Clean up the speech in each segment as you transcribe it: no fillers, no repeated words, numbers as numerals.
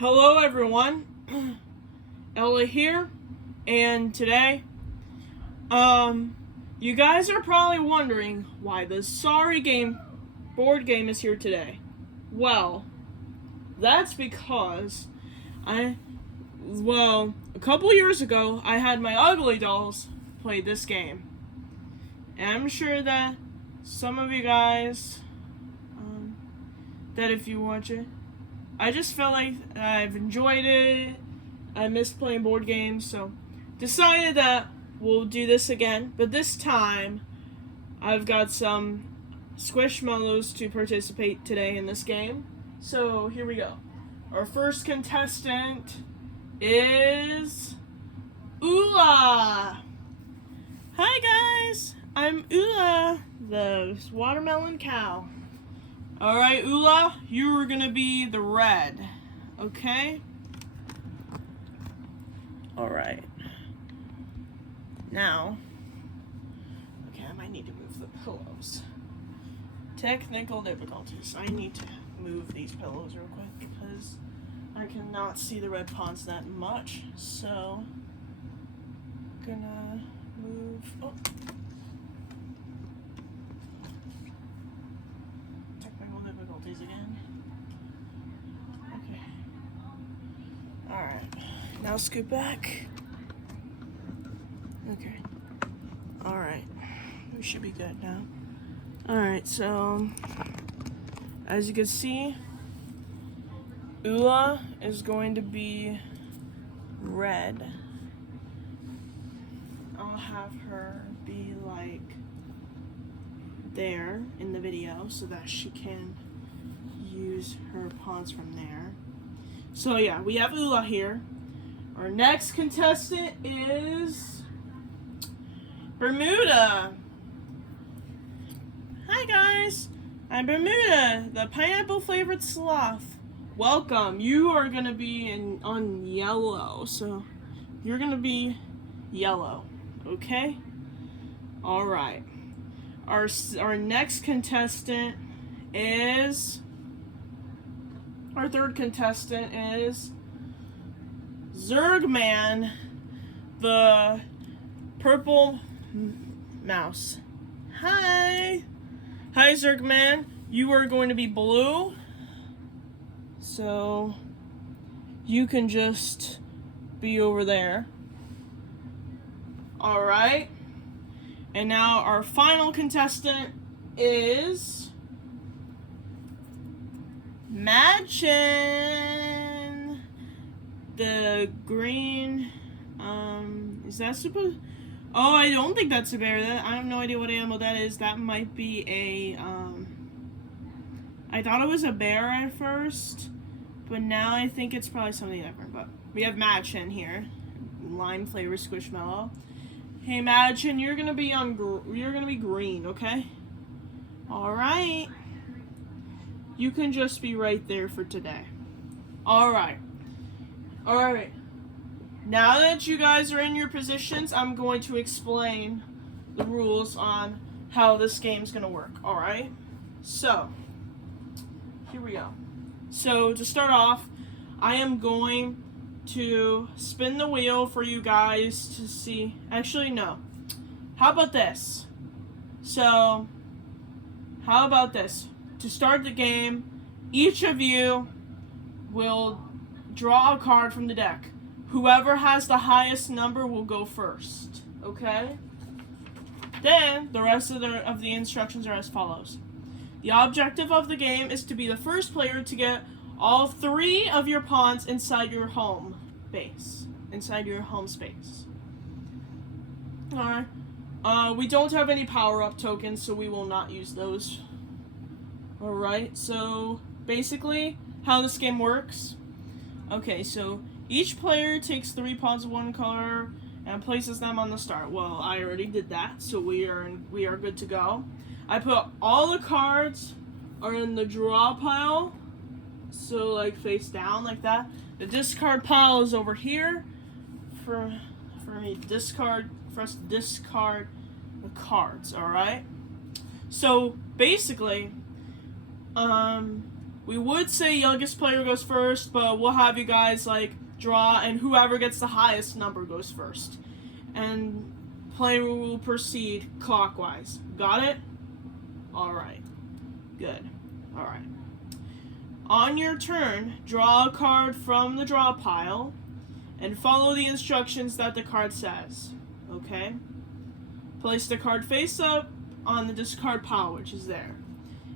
Hello everyone, Ella here, and today, you guys are probably wondering why the Sorry board game is here today. Well, that's because a couple years ago, I had my Ugly Dolls play this game. And I'm sure that some of you guys, that if you watch it, I just felt like I've enjoyed it. I missed playing board games, so decided that we'll do this again. But this time, I've got some SquishMallows to participate today in this game. So here we go. Our first contestant is Oola. Hi guys, I'm Oola, the watermelon cow. Alright, Oola, you are gonna be the red, okay? Alright. Now, okay, I might need to move the pillows. Technical difficulties. I need to move these pillows real quick because I cannot see the red pawns that much. So, gonna move. Oh. Difficulties again. Okay. Alright. Now scoot back. Okay. Alright. We should be good now. Alright, so as you can see, Oola is going to be red. I'll have her be like there in the video so that she can use her pawns from there. So yeah, we have Oola here. Our next contestant is Bermuda. Hi guys, I'm Bermuda, the pineapple flavored sloth. Welcome. You are gonna be on yellow, so you're gonna be yellow. Okay. All right. Our next contestant is, our third contestant is Zergman, the purple mouse. Hi! Hi Zergman, you are going to be blue, so you can just be over there. Alright. And now our final contestant is Madchen, the green, is that supposed, oh, I don't think that's a bear. I have no idea what animal that is. That might be a, I thought it was a bear at first, but now I think it's probably something different. But we have Madchen here, lime flavor Squishmallow. Hey Madchen, you're gonna be green, okay? All right. You can just be right there for today. All right. All right. Now that you guys are in your positions, I'm going to explain the rules on how this game's gonna work. All right. So here we go. So to start off, I am going to spin the wheel for you guys to see. Actually, no. How about this? So, how about this? To start the game, each of you will draw a card from the deck. Whoever has the highest number will go first. Okay? Then, the rest of the instructions are as follows. The objective of the game is to be the first player to get all 3 of your pawns inside your home base. Inside your home space. Alright. We don't have any power-up tokens, so we will not use those. Alright, so basically, how this game works. Okay, so each player takes 3 pawns of one color and places them on the start. Well, I already did that, so we are good to go. I put all the cards are in the draw pile. So like face down like that. The discard pile is over here for me for us to discard the cards, alright? So basically, we would say youngest player goes first, but we'll have you guys like draw, and whoever gets the highest number goes first. And play will proceed clockwise. Got it? Alright. Good. Alright. On your turn, draw a card from the draw pile and follow the instructions that the card says. Okay? Place the card face up on the discard pile, which is there.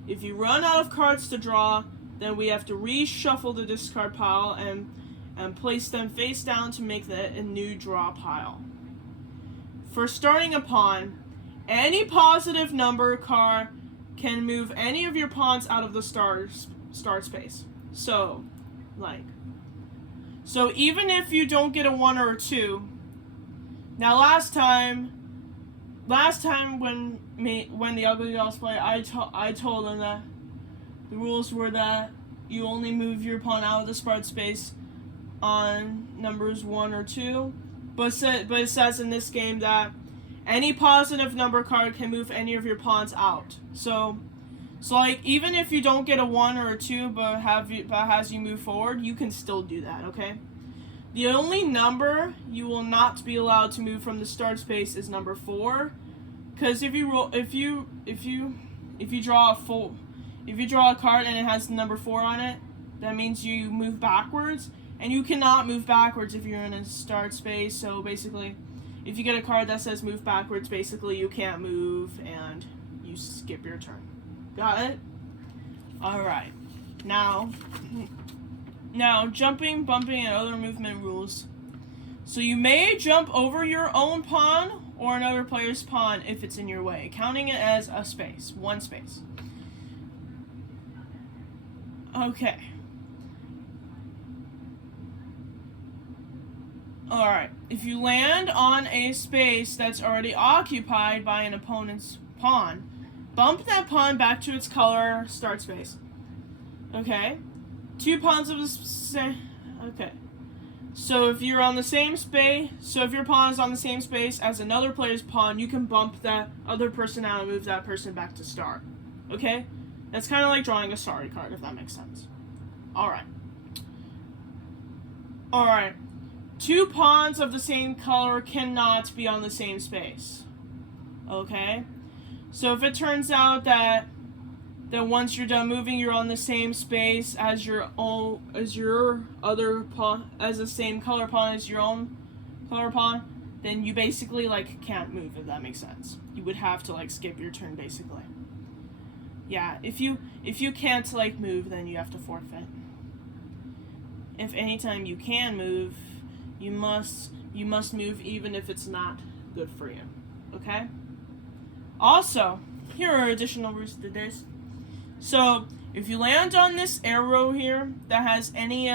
If you run out of cards to draw, then we have to reshuffle the discard pile and place them face down to make a new draw pile. For starting a pawn, any positive number card can move any of your pawns out of the start space. So even if you don't get a 1 or a 2. Now last time when the Ugly Dolls play, I told them that the rules were that you only move your pawn out of the start space on numbers 1 or 2. But it says in this game that any positive number card can move any of your pawns out. So like even if you don't get a 1 or a 2, but has you move forward, you can still do that. Okay. The only number you will not be allowed to move from the start space is number 4, because if you draw a card and it has number 4 on it, that means you move backwards. And you cannot move backwards if you're in a start space. So basically, if you get a card that says move backwards, basically you can't move and you skip your turn. Got it? Alright. Now, jumping, bumping, and other movement rules. So you may jump over your own pawn or another player's pawn if it's in your way, counting it as a space, 1 space. Okay. Alright, if you land on a space that's already occupied by an opponent's pawn, bump that pawn back to its color start space. Okay? 2 pawns of the same... Okay. So if you're on the same space... So if your pawn is on the same space as another player's pawn, you can bump that other person out and move that person back to start. Okay? That's kind of like drawing a sorry card, if that makes sense. Alright. Alright. 2 pawns of the same color cannot be on the same space. Okay? So if it turns out that once you're done moving, you're on the same space as your other pawn, as the same color pawn as your own color pawn, then you basically like can't move, if that makes sense. You would have to like skip your turn basically. Yeah, if you can't like move, then you have to forfeit. If anytime you can move, you must move even if it's not good for you. Okay? Also, here are additional rules to this. So, if you land on this arrow here that has any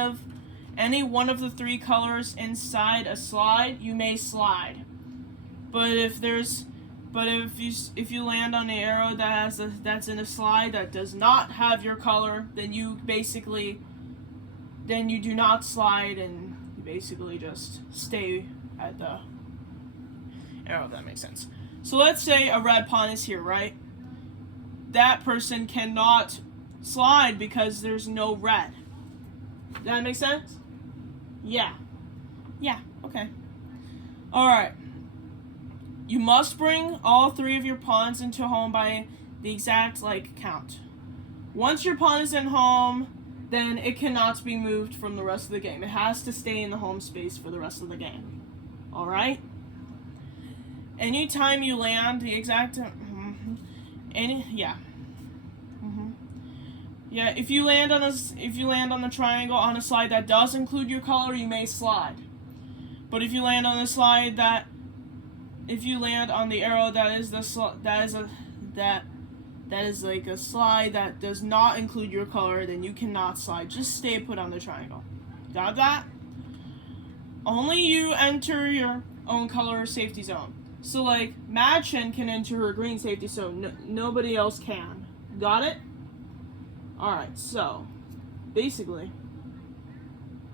one of the 3 colors inside a slide, you may slide. But if you land on the arrow that's in a slide that does not have your color, then you do not slide and you basically just stay at the arrow, if that makes sense. So let's say a red pawn is here, right? That person cannot slide because there's no red. Does that make sense? Yeah. Yeah, okay. Alright. You must bring all 3 of your pawns into home by the exact, count. Once your pawn is in home, then it cannot be moved from the rest of the game. It has to stay in the home space for the rest of the game. Alright? Anytime you land the exact... Yeah, if you land on the triangle on a slide that does include your color, you may slide. But if you land on the slide if you land on the arrow that is a slide that does not include your color, then you cannot slide. Just stay put on the triangle. Got that? Only you enter your own color safety zone. So Madchen can enter her green safety zone. Nobody else can. Got it? Alright, so basically,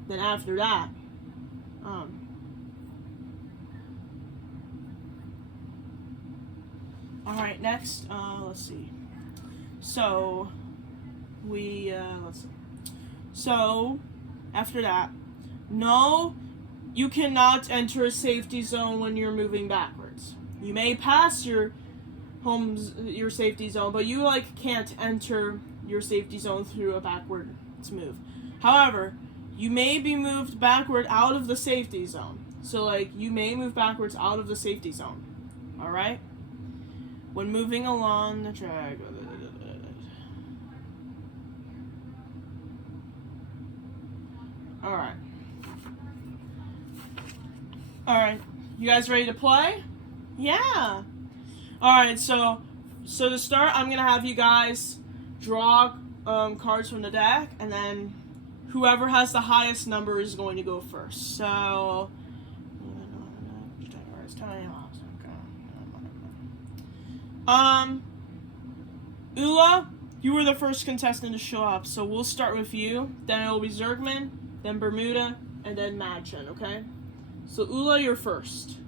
then after that, alright, next, let's see. So, let's see. So, after that, no, you cannot enter a safety zone when you're moving backwards. You may pass your safety zone, but you can't enter your safety zone through a backwards move. However, you may be moved backward out of the safety zone. So you may move backwards out of the safety zone. All right? When moving along the track. All right. All right. You guys ready to play? Yeah. All right. So to start, I'm gonna have you guys draw cards from the deck, and then whoever has the highest number is going to go first. So. Oola, you were the first contestant to show up, so we'll start with you. Then it'll be Zergman, then Bermuda, and then Madchen, okay? So Oola, you're first.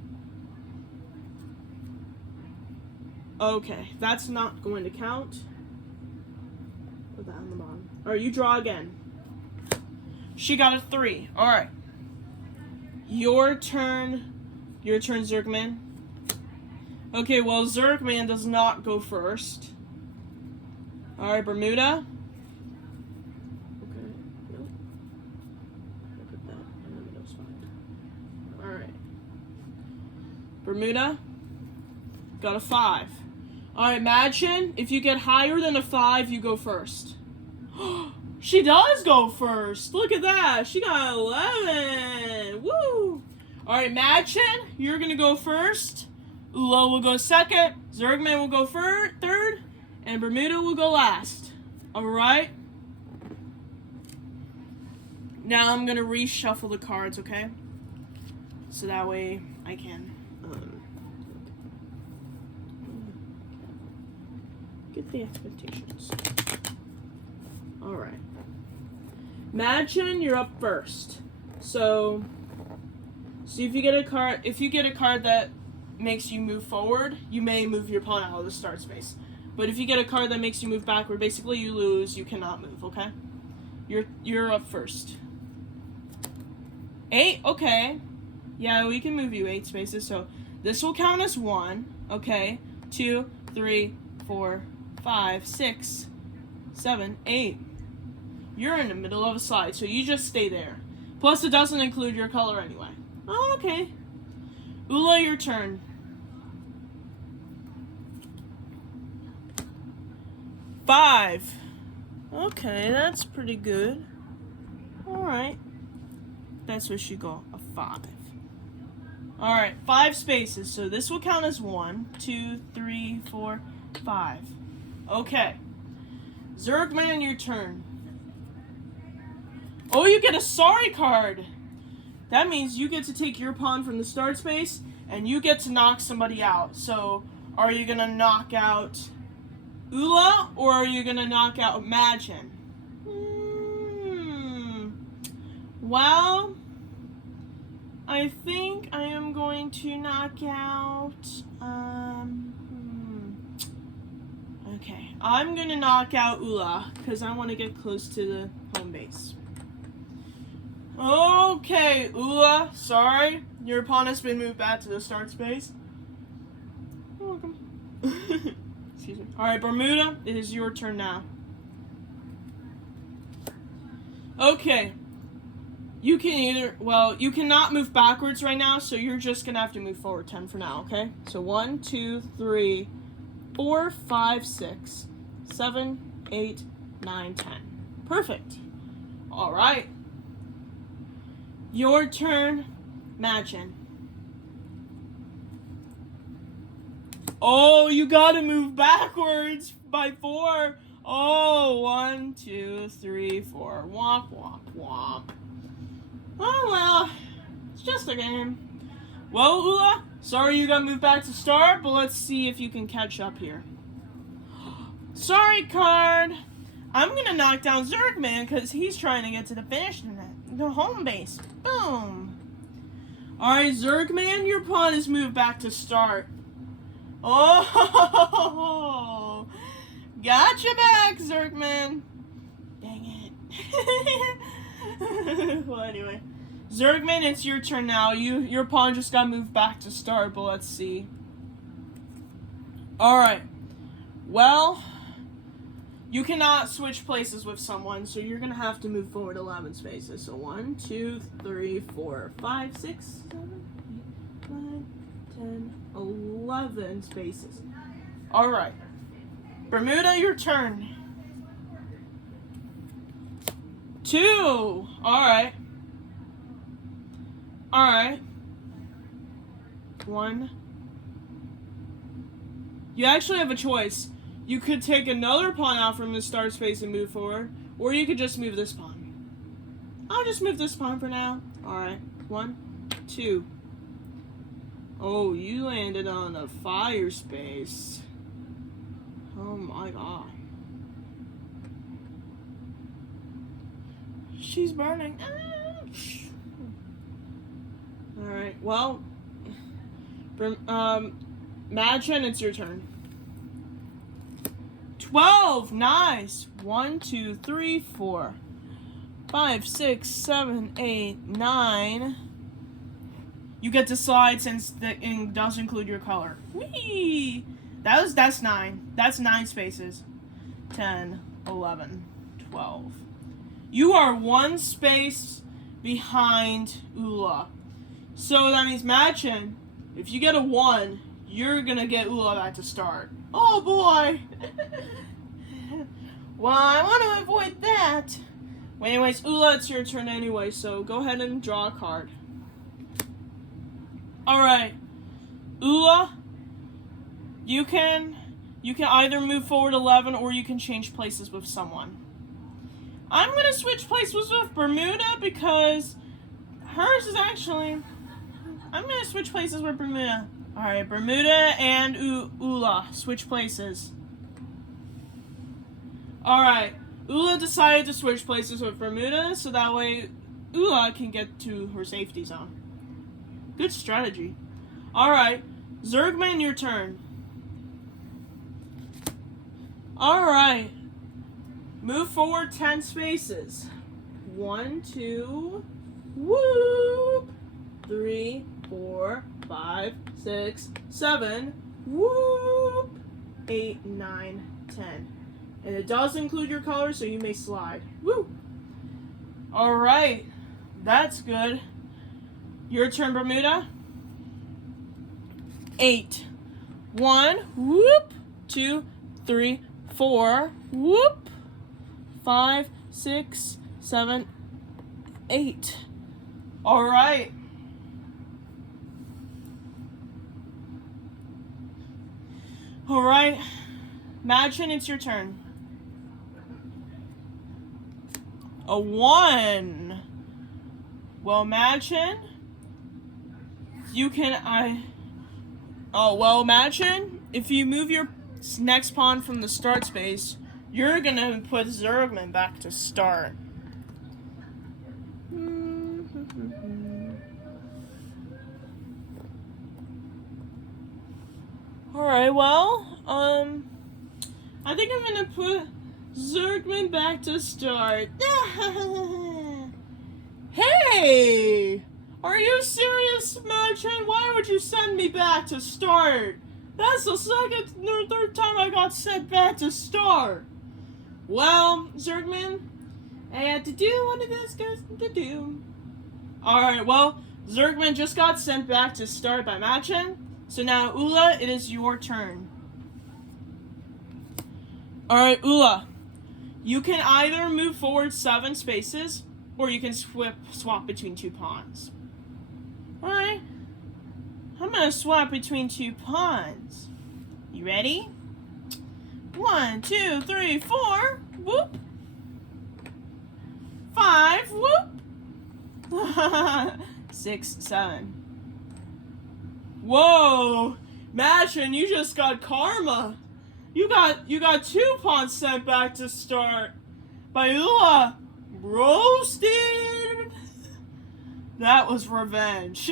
Okay, that's not going to count. Put that on the bottom. Alright, you draw again. She got a 3. Alright. Your turn, Zergman. Okay, well, Zergman does not go first. Alright, Bermuda. Okay, nope. Put that in the middle spot. Alright. Bermuda. Got a 5. Alright, Madchen, if you get higher than a 5, you go first. She does go first! Look at that! She got 11! Woo! Alright, Madchen, you're gonna go first. Oola will go second. Zergman will go third. And Bermuda will go last. Alright? Now I'm gonna reshuffle the cards, okay? So that way I can get the expectations. Alright. Madchen, you're up first. So if you get a card that makes you move forward, you may move your pawn out of the start space. But if you get a card that makes you move backward, basically you lose, you cannot move, okay? You're up first. 8, okay. Yeah, we can move you 8 spaces, so this will count as 1, okay? 2, 3, 4, 5, 6, 7, 8. You're in the middle of a slide, so you just stay there. Plus, it doesn't include your color anyway. Oh, okay. Oola, your turn. 5. Okay, that's pretty good. Alright. That's where she got a 5. Alright, 5 spaces. So this will count as 1, 2, 3, 4, 5. Okay. Zergman, your turn. Oh, you get a sorry card. That means you get to take your pawn from the start space, and you get to knock somebody out. So, are you going to knock out Oola, or are you going to knock out Madchen? Well, I think I am going to knock out, okay, I'm going to knock out Oola, because I want to get close to the home base. Okay, Oola, sorry, your pawn has been moved back to the start space. You're welcome. Excuse me. Alright, Bermuda, it is your turn now. Okay. You cannot move backwards right now, so you're just going to have to move forward 10 for now, okay? So 1, 2, 3, 4, 5, 6, 7, 8, 9, 10. Perfect. Alright. Your turn, Madchen. Oh, you gotta move backwards by 4. Oh, 1, 2, 3, 4. Womp, womp, womp. Oh, well, it's just a game. Well, Oola, sorry you got moved back to start, but let's see if you can catch up here. Sorry, card. I'm gonna knock down Zergman because he's trying to get to the finish tonight. The home base. Boom. Alright, Zergman, your pawn is moved back to start. Oh, gotcha back, Zergman. Dang it. Well, anyway. Zergman, it's your turn now. Your pawn just got moved back to start, but let's see. Alright. Well, you cannot switch places with someone, so you're going to have to move forward 11 spaces. So 1, 2, 3, 4, 5, 6, 7, 8, 9, 10, 11 spaces. Alright. Bermuda, your turn. 2. Alright. Alright. 1. You actually have a choice. You could take another pawn out from the start space and move forward, or you could just move this pawn. I'll just move this pawn for now. Alright. 1, 2. Oh, you landed on a fire space. Oh my god. She's burning. Alright, well, Madchen, it's your turn. 12, nice. 1, 2, 3, 4, 5, 6, 7, 8, 9. You get to slide since the ink does include your color. Whee! That's 9. That's 9 spaces. 10, 11, 12. You are 1 space behind Oola. So that means Madchen, if you get a 1, you're gonna get Oola back to start. Oh boy! Well, I want to avoid that. Well, anyways, Oola, it's your turn anyway, so go ahead and draw a card. Alright. Oola, you can either move forward 11 or you can change places with someone. I'm gonna switch places with Bermuda because hers is actually... I'm gonna switch places with Bermuda. Alright, Bermuda and Oola. Switch places. Alright, Oola decided to switch places with Bermuda, so that way Oola can get to her safety zone. Good strategy. Alright, Zergman, your turn. Alright. Move forward 10 spaces. 1, 2, whoop! 3, 4, 5, 6, 7, whoop! 8, 9, 10. And it does include your color, so you may slide. Woo! Alright. That's good. Your turn, Bermuda. 8. 1, whoop! 2, 3, 4, whoop! 5, 6, 7, 8. Alright. Alright. Madchen, it's your turn. A 1. Well, Madchen, you can Madchen, if you move your next pawn from the start space, you're gonna put Zergman back to start. Alright, well, I think I'm gonna put Zergman back to start. Hey! Are you serious, Madchen? Why would you send me back to start? That's the second or third time I got sent back to start. Well, Zergman, I had to do what it is to do. Alright, well, Zergman just got sent back to start by Madchen. So now, Oola, it is your turn. Alright, Oola. You can either move forward 7 spaces, or you can swap between 2 pawns. Alright. I'm gonna swap between 2 pawns. You ready? 1, 2, 3, 4. Whoop. 5. Whoop. 6, 7. Whoa, Madchen, you just got karma. You got 2 pawns sent back to start by Oola. Roasted. That was revenge.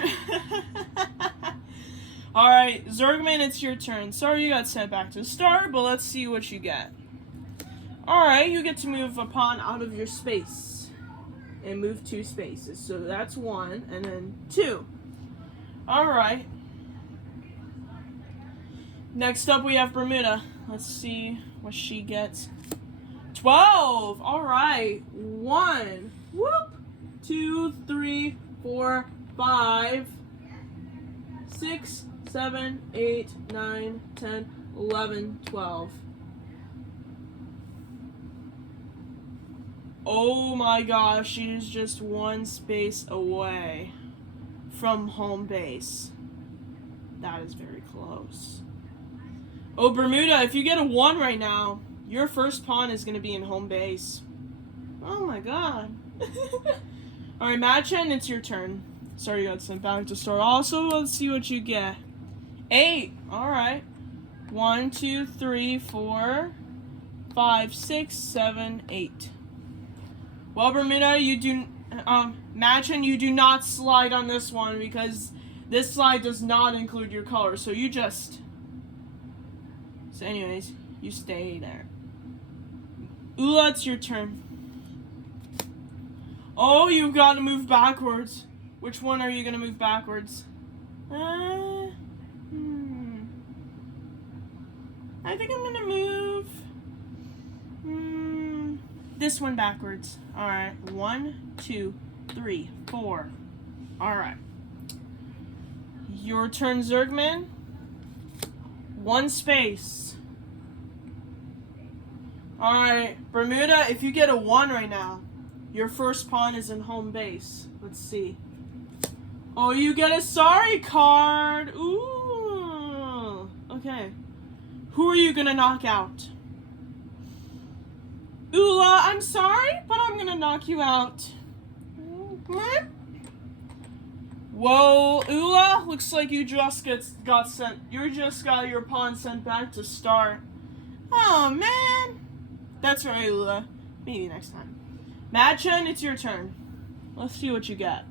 Alright, Zergman, it's your turn. Sorry you got sent back to start, but let's see what you get. Alright, you get to move a pawn out of your space. And move 2 spaces. So that's 1, and then 2. Alright. Next up we have Bermuda. Let's see what she gets. 12! Alright. 1. Whoop! 2, 3, 4, 5, 6, 7, 8, 9, 10, 11, 12. Oh my gosh, she is just 1 space away from home base. That is very close. Oh, Bermuda, if you get a 1 right now, your first pawn is going to be in home base. Oh my god. Alright, Madchen, it's your turn. Sorry you got sent back to start. Also, let's see what you get. 8. Alright. 1, 2, 3, 4, 5, 6, 7, 8. Well, Bermuda, you do, Madchen, you do not slide on this one because this slide does not include your color. So you just, so anyways, you stay there. Oola, it's your turn. Oh, you've got to move backwards. Which one are you going to move backwards? I think I'm going to move this one backwards. Alright, 1, 2, 3, 4. Alright. Your turn, Zergman. 1 space. Alright, Bermuda, if you get a 1 right now, your first pawn is in home base. Let's see. Oh, you get a sorry card. Ooh. Okay. Who are you going to knock out? Oola, I'm sorry, but I'm going to knock you out. Whoa, Oola, looks like you just got sent. You just got your pawn sent back to start. Oh, man. That's right, Oola. Maybe next time. Madchen, it's your turn. Let's see what you got.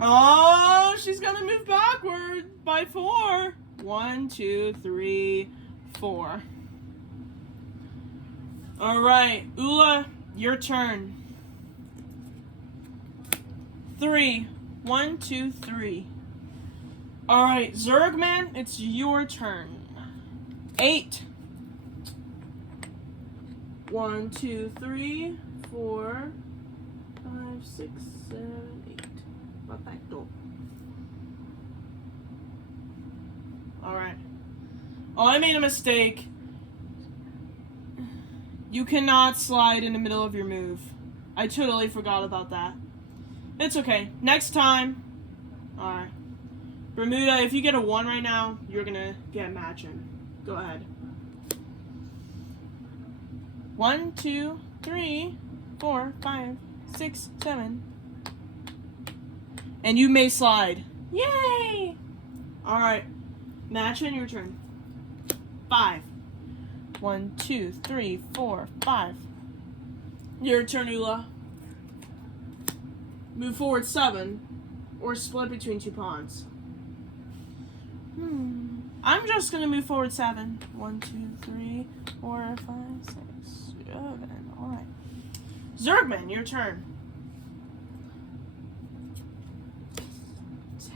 Oh, she's gonna move backward by 4. 1, 2, 3, 4. Alright, Oola, your turn. 3. 1, 2, 3. Alright, Zergman, it's your turn. 8. 1, 2, 3, 4, 5, 6, 7, 8. Perfecto. Alright. Oh, I made a mistake. You cannot slide in the middle of your move. I totally forgot about that. It's okay. Next time. Alright. Bermuda, if you get a 1 right now, you're gonna get Madchen. Go ahead. 1, 2, 3, 4, 5, 6, 7. And you may slide. Yay! Alright. Madchen, your turn. 5. 1, 2, 3, 4, 5. Your turn, Oola. Move forward 7. Or split between 2 pawns. I'm just gonna move forward 7. 1, 2, 3, 4, 5, 6, 7. Alright. Zergman, your turn.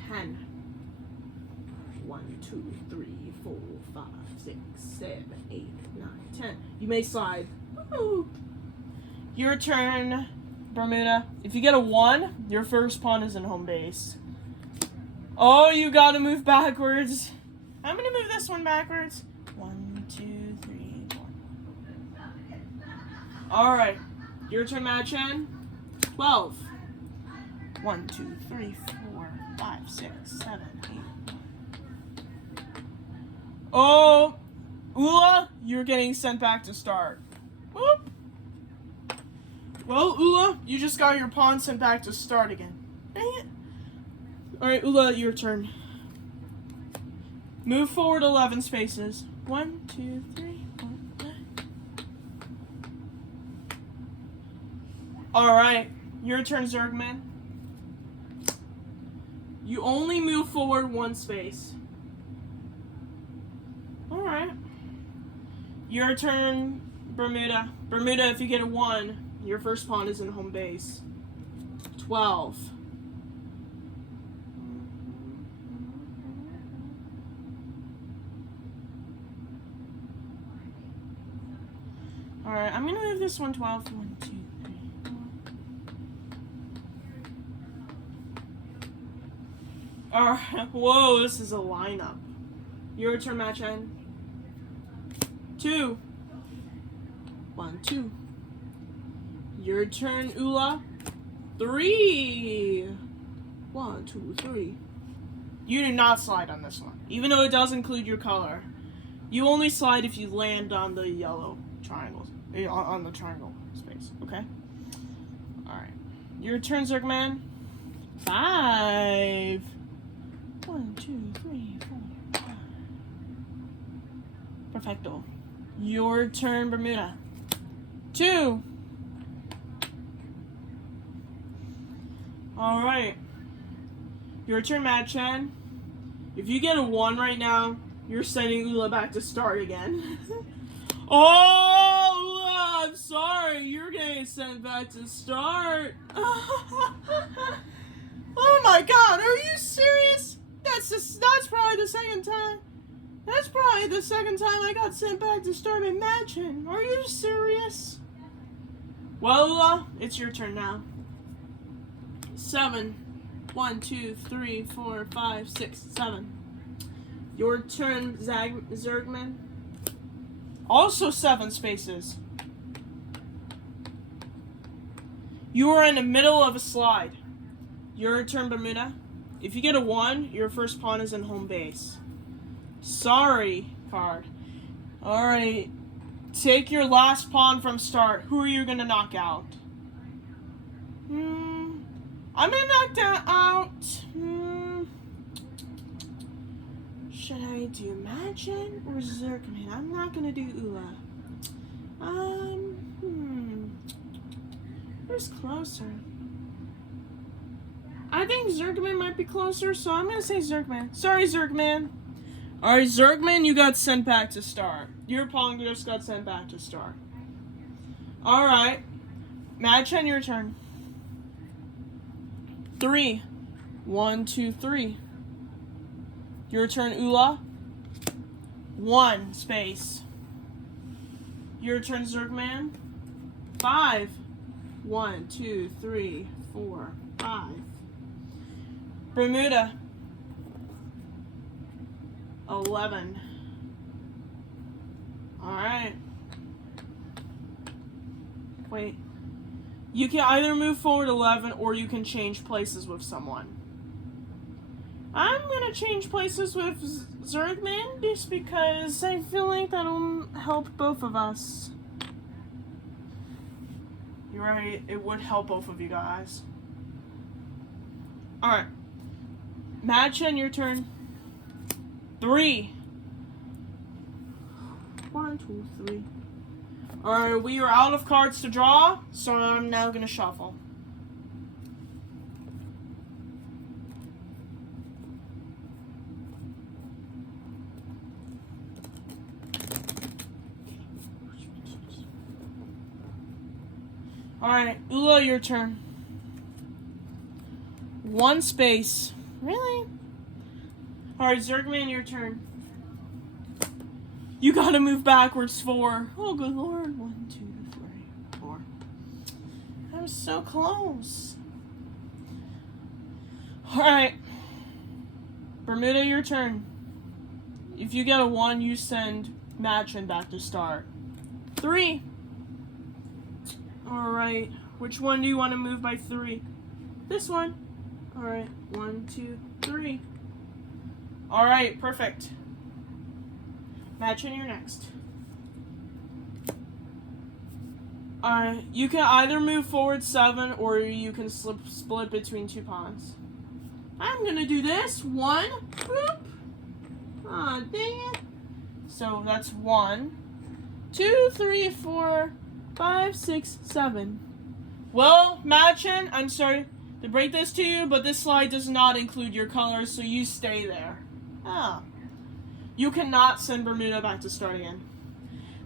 10. 1, 2, 3, 4, 5, 6, 7, 8, 9, 10. You may slide. Woo-hoo. Your turn, Bermuda. If you get a 1, your first pawn is in home base. Oh, you gotta move backwards. I'm gonna move this one backwards. 1, 2, 3, 4. Alright. Your turn, Madchen. 12. 1, 2, 3, 4, 5, 6, 7, 8. Oh, Oola, you're getting sent back to start. Whoop. Well, Oola, you just got your pawn sent back to start again. Dang it. Alright, Oola, your turn. Move forward 11 spaces. 1, 2, 3, 4, 5. Alright, your turn, Zergman. You only move forward 1 space. Alright. Your turn, Bermuda. Bermuda, if you get a 1, your first pawn is in home base. 12. Alright, I'm going to move this one 12. 1, 2, 3, 4. Alright, whoa, this is a lineup. Your turn, Madchen. 2. 1, 2. Your turn, Oola. 3. 1, 2, 3. You do not slide on this one, even though it does include your color. You only slide if you land on the yellow triangles, on the triangle space, okay? Alright. Your turn, Zergman. 5. 1, 2, 3, 4, 5. Perfecto. Your turn, Bermuda. 2. Alright. Your turn, Madchen. If you get a 1 right now, you're sending Oola back to start again. Oh, Oola, I'm sorry. You're getting sent back to start. Oh my god, are you serious? That's probably the second time. That's probably the second time I got sent back to start in Madchen. Are you serious? Well, Oola, it's your turn now. 7. 1, 2, 3, 4, 5, 6, 7. Your turn, Zergman. Also 7 spaces. You are in the middle of a slide. Your turn, Bermuda. If you get a 1, your first pawn is in home base. Sorry, card. Alright. Take your last pawn from start. Who are you going to knock out? I'm going to knock that out. Should I do Madchen or Zergman? I'm not going to do Oola. Who's closer? I think Zergman might be closer, so I'm going to say Zergman. Sorry, Zergman. Alright, Zergman, you got sent back to start. Your pawn just got sent back to start. Alright. Madchen, your turn. 3. 1, 2, 3. Your turn, Oola. 1 space. Your turn, Zergman. 5. 1, 2, 3, 4, 5. Bermuda. 11. Alright. Wait. You can either move forward 11 or you can change places with someone. I'm gonna change places with Zergman just because I feel like that'll help both of us. You're right, it would help both of you guys. Alright. Madchen, your turn. 3. 1, 2, 3. Alright, we are out of cards to draw, so I'm now gonna shuffle. Alright, Oola, your turn. 1 space. Really? Alright, Zergman, your turn. You gotta move backwards 4. Oh, good lord. 1, 2, 3, 4. I was so close. Alright. Bermuda, your turn. If you get a 1, you send Madchen back to start. 3. Alright. Which one do you want to move by 3? This one. Alright. 1, 2, 3. Alright, perfect. Madchen, you're next. You can either move forward 7 or you can split between 2 pawns. I'm gonna do this. 1. Boop. Aw, dang it. So that's 1, 2, 3, 4, 5, 6, 7. Well, Madchen, I'm sorry to break this to you, but this slide does not include your colors, so you stay there. Ah. You cannot send Bermuda back to start again.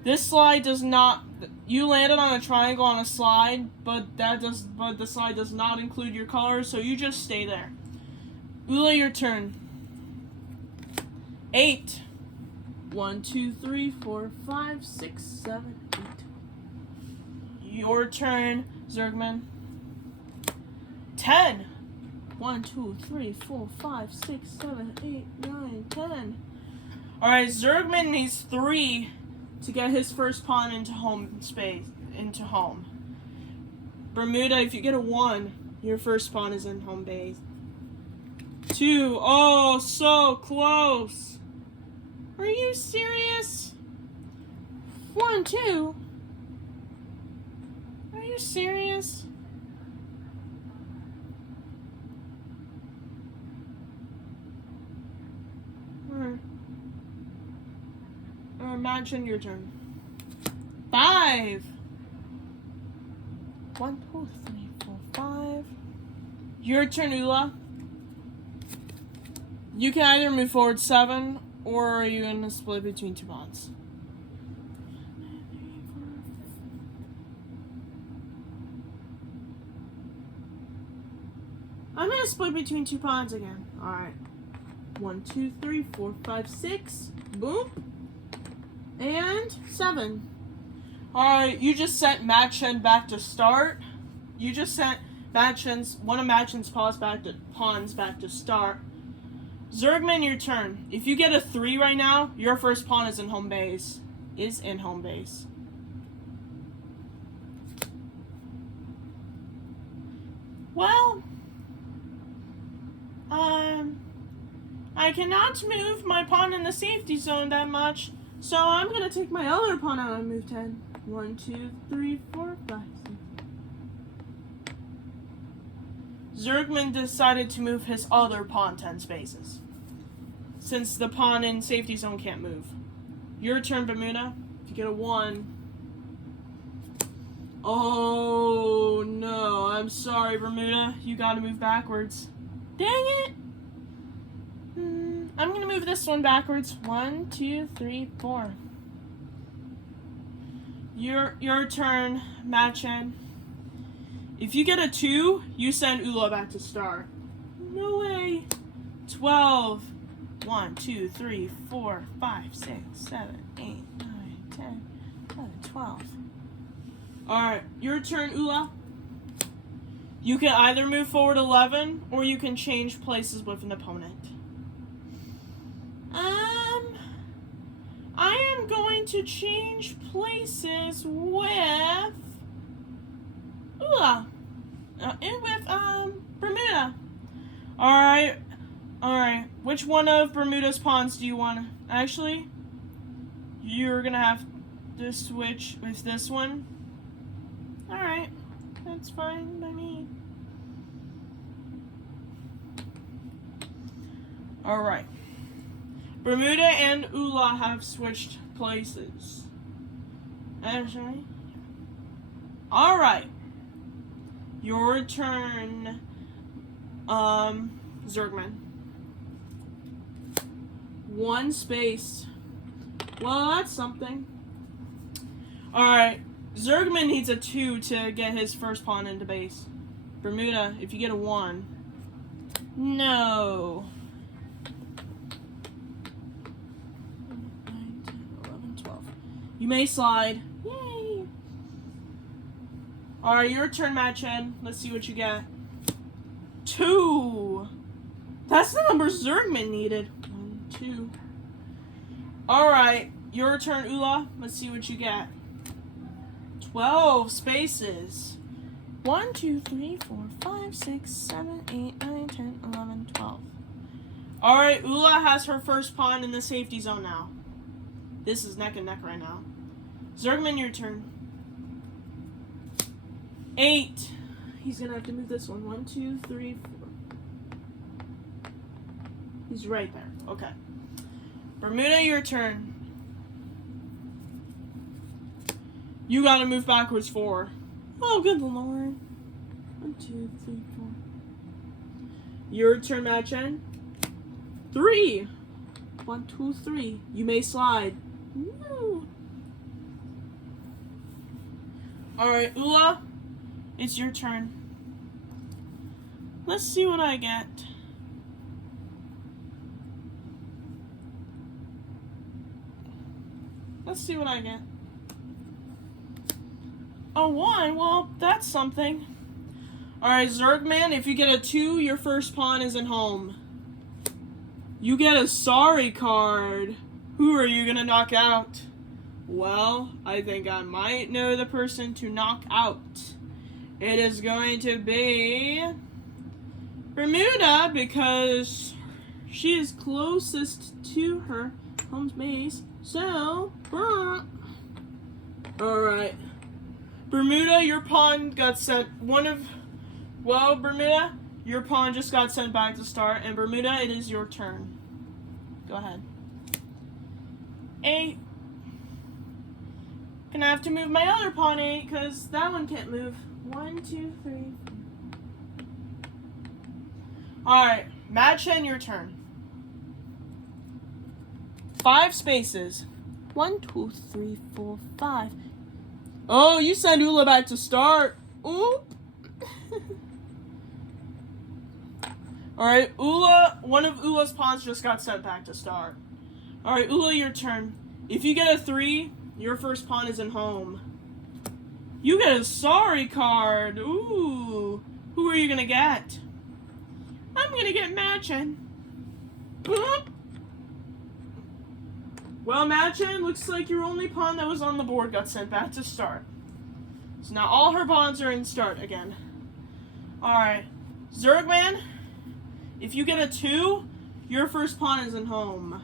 This slide does not. You landed on a triangle on a slide, but the slide does not include your colors, so you just stay there. Oola, your turn. 8. 1, 2, 3, 4, 5, 6, 7, 8. Your turn, Zergman. 10. 1, 2, 3, 4, 5, 6, 7, 8, 9, 10. Alright, Zergman needs 3 to get his first pawn into home space. Into home. Bermuda, if you get a 1, your first pawn is in home base. 2. Oh, so close. Are you serious? 1, 2. Are you serious? Madchen, your turn. 5. 1, 2, 3, 4, 5. Your turn, Oola. You can either move forward 7, or are you in a split between 2 pawns? I'm in a split between 2 pawns again. Alright. 1, 2, 3, 4, 5, 6. Boom. And 7. Alright, you just sent Madchen back to start. You just sent one of Madchen's pawns back to start. Zergman, your turn. If you get a 3 right now, your first pawn is in home base. Well, I cannot move my pawn in the safety zone that much, so I'm going to take my other pawn out and move 10. 1, 2, 3, 4, 5, 6. Zergman decided to move his other pawn 10 spaces, since the pawn in safety zone can't move. Your turn, Bermuda. If you get a 1. Oh, no. I'm sorry, Bermuda. You gotta move backwards. Dang it! I'm gonna move this one backwards. 1, 2, 3, 4. Your turn, Madchen. If you get a 2, you send Oola back to start. No way. 12. 1, 2, 3, 4, 5, 6, 7, 8, 9, 10, 11, 12. Alright, your turn, Oola. You can either move forward 11, or you can change places with an opponent. I am going to change places with Oola. And with, Bermuda. Alright. Which one of Bermuda's pawns do you want? Actually, you're gonna have to switch with this one. Alright. That's fine by me. Alright. Bermuda and Oola have switched places. Actually. Alright. Your turn, Zergman. 1 space. Well, that's something. Alright. Zergman needs a 2 to get his first pawn into base. Bermuda, if you get a 1. No. 9, 10, 11, 12. You may slide. Yay! Alright, your turn, Madchen. Let's see what you get. 2. That's the number Zergman needed. 1, 2. Alright, your turn, Oola. Let's see what you get. 12 spaces. 1, 2, 3, 4, 5, 6, 7, 8, 9, 10, 11, 12. Alright, Oola has her first pawn in the safety zone now. This is neck and neck right now. Zergman, your turn. 8. He's gonna have to move this one. 1, 2, 3, 4. He's right there. Okay. Bermuda, your turn. You gotta move backwards 4. Oh, good lord. 1, 2, 3, 4. Your turn, Madchen. 3. 1, 2, 3. You may slide. Woo. Alright, Oola, it's your turn. Let's see what I get. Let's see what I get. A 1, well, that's something. Alright, Zergman, if you get a 2, your first pawn isn't home. You get a sorry card. Who are you gonna knock out? Well, I think I might know the person to knock out. It is going to be Bermuda, because she is closest to her home base. So, alright. Bermuda, your pawn got sent Bermuda, your pawn just got sent back to start, and Bermuda, it is your turn. Go ahead. 8. Gonna have to move my other pawn 8, because that one can't move. 1, 2, 3. Alright, Madchen, your turn. 5 spaces. 1, 2, 3, 4, 5. Oh, you send Oola back to start. Oop. Alright, Oola, one of Oola's pawns just got sent back to start. Alright, Oola, your turn. If you get a 3, your first pawn isn't home. You get a sorry card. Ooh. Who are you gonna get? I'm gonna get Madchen. Well, Madchen, looks like your only pawn that was on the board got sent back to start. So now all her pawns are in start again. Alright. Zergman, if you get a 2, your first pawn is in home.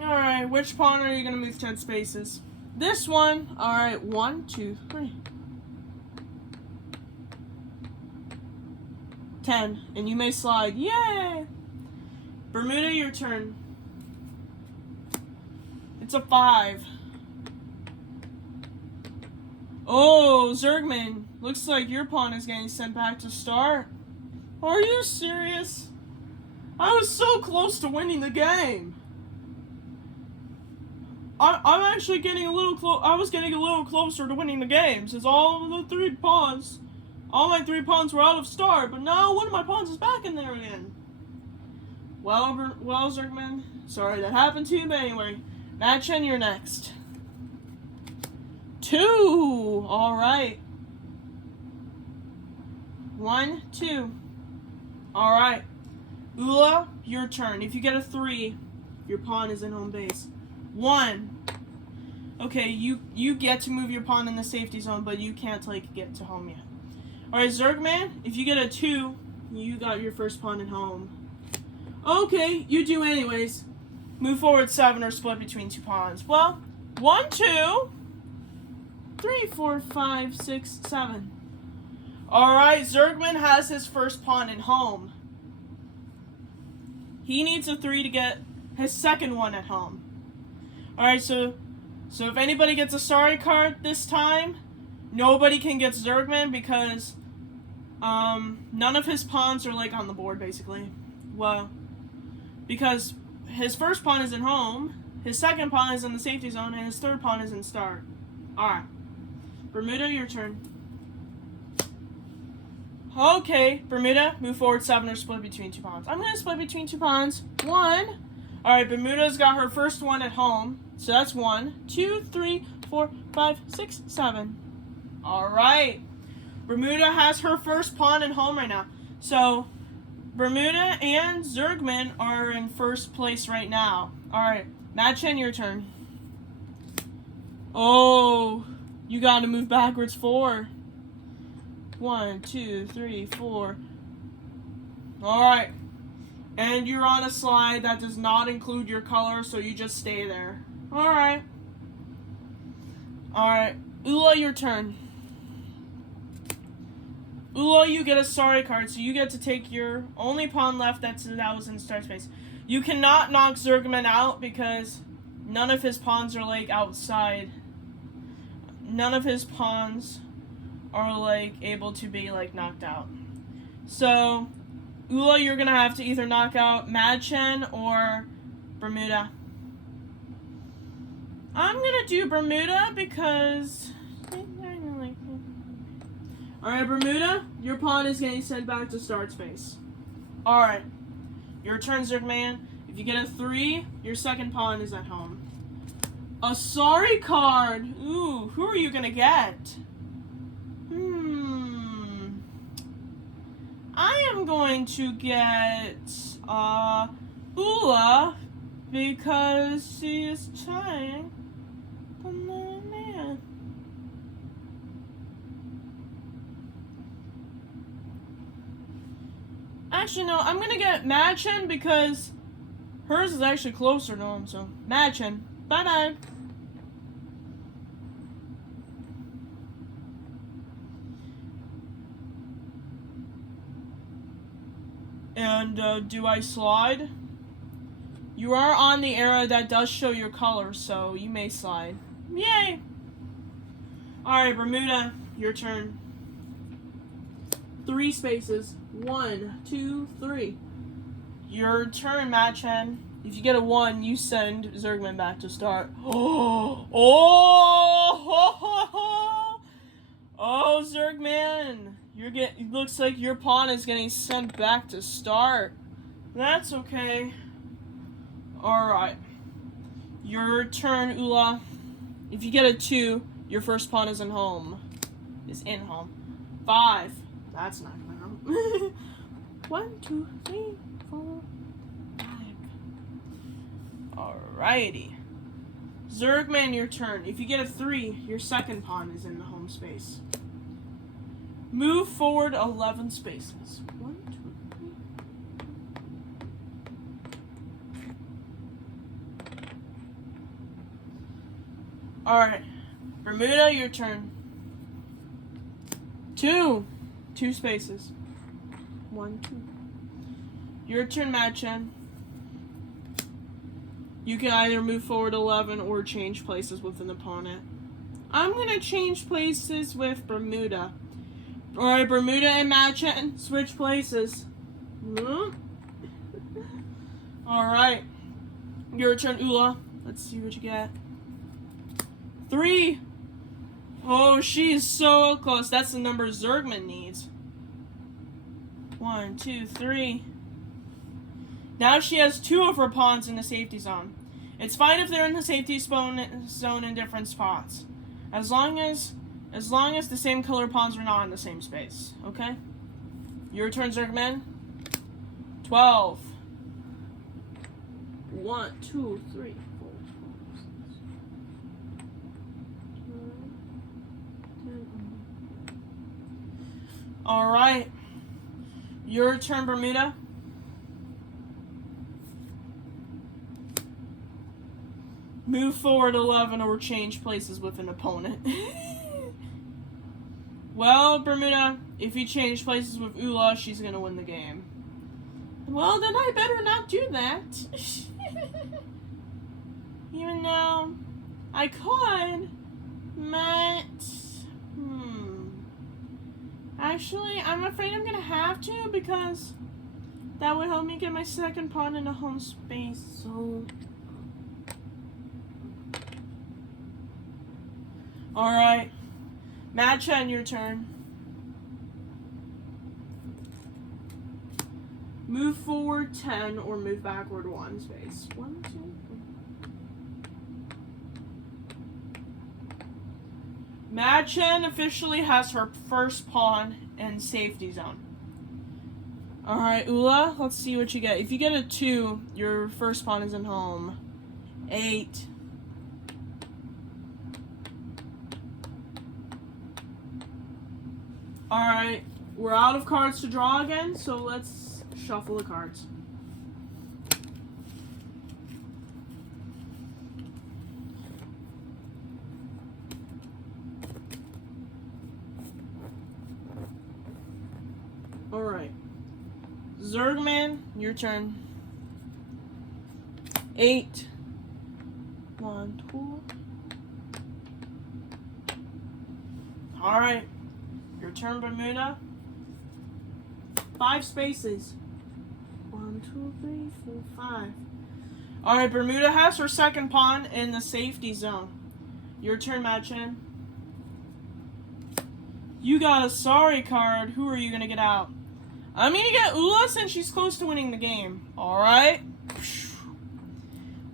Alright, which pawn are you going to move 10 spaces? This one. Alright, 1, 2, 3. 10. And you may slide. Yay! Bermuda, your turn. It's a 5. Oh, Zergman. Looks like your pawn is getting sent back to start. Are you serious? I was so close to winning the game. I'm actually getting a little close. I was getting a little closer to winning the game, since all my 3 pawns were out of start. But now one of my pawns is back in there again. Well, Zergman, sorry that happened to you, but anyway, Madchen, you're next. 2. All right. 1, 2. All right. Oola, your turn. If you get a 3, your pawn is in home base. 1. Okay, you get to move your pawn in the safety zone, but you can't get to home yet. Alright, Zergman, if you get a 2, you got your first pawn in home. Okay, you do anyways. Move forward 7 or split between 2 pawns. Well, 1, 2, 3, 4, 5, 6, 7. Alright, Zergman has his first pawn in home. He needs a 3 to get his second one at home. Alright, so if anybody gets a sorry card this time, nobody can get Zergman because none of his pawns are on the board, basically. Well, because his first pawn is in home, his second pawn is in the safety zone, and his third pawn is in start. Alright. Bermuda, your turn. Okay, Bermuda, move forward 7 or split between 2 pawns. I'm going to split between 2 pawns. 1. Alright, Bermuda's got her first one at home. So that's 1, 2, 3, 4, 5, 6, 7. Alright. Bermuda has her first pawn in home right now. So, Bermuda and Zergman are in first place right now. Alright, Madchen, your turn. Oh, you gotta move backwards 4. 1, 2, 3, 4. Alright. And you're on a slide that does not include your color, so you just stay there. Alright. Alright. Oola, your turn. Oola, you get a sorry card, so you get to take your only pawn left that was in start space. You cannot knock Zergman out because none of his pawns are outside. None of his pawns are able to be knocked out. So Oola, you're gonna have to either knock out Madchen or Bermuda. I'm gonna do Bermuda because... Alright, Bermuda, your pawn is getting sent back to start space. Alright, your turn, Zergman. If you get a 3, your second pawn is at home. A sorry card! Ooh, who are you gonna get? I am going to get, Oola, because she is trying another man. Actually, no, I'm gonna get Madchen because hers is actually closer to him, so Madchen. Bye-bye. And, do I slide? You are on the area that does show your color, so you may slide. Yay! Alright, Bermuda, your turn. 3 spaces. 1, 2, 3. Your turn, Madchen. If you get a 1, you send Zergman back to start. Oh, Zergman. It looks like your pawn is getting sent back to start. That's okay. Alright. Your turn, Oola. If you get a 2, your first pawn is in home. 5. That's not gonna help. 1, 2, 3, 4, 5. Alrighty. Zergman, your turn. If you get a 3, your second pawn is in the home space. Move forward 11 spaces. 1, 2, 3. Alright. Bermuda, your turn. 2 spaces. 1, 2. Your turn, Madchen. You can either move forward 11 or change places with an opponent. I'm gonna change places with Bermuda. Alright, Bermuda and Madchen, switch places. Alright. Your turn, Oola. Let's see what you get. 3. Oh, she is so close. That's the number Zergman needs. 1, 2, 3. Now she has 2 of her pawns in the safety zone. It's fine if they're in the safety zone in different spots. As long as the same color pawns are not in the same space. Okay? Your turn, Zergman. 12. 1, 2, 3, 4, 5, 6, 7, 10. Alright. Your turn, Bermuda. Move forward 11 or change places with an opponent. Well, Bermuda, if you change places with Oola, she's gonna win the game. Well, then I better not do that. Even though I could, but... Actually, I'm afraid I'm gonna have to because that would help me get my second pawn in a home space, so... Alright. Madchen, your turn. Move forward 10 or move backward 1 space. 1, 2, 3. Madchen officially has her first pawn in safety zone. Alright, Oola, let's see what you get. If you get a 2, your first pawn is in home. 8. Alright, we're out of cards to draw again, so let's shuffle the cards. Alright. Zergman, your turn. 8. 1, 2. Alright. Your turn, Bermuda. 5 spaces. 1, 2, 3, 4, 5. Alright, Bermuda has her second pawn in the safety zone. Your turn, Madchen. You got a sorry card. Who are you going to get out? I'm going to get Oola since she's close to winning the game. Alright.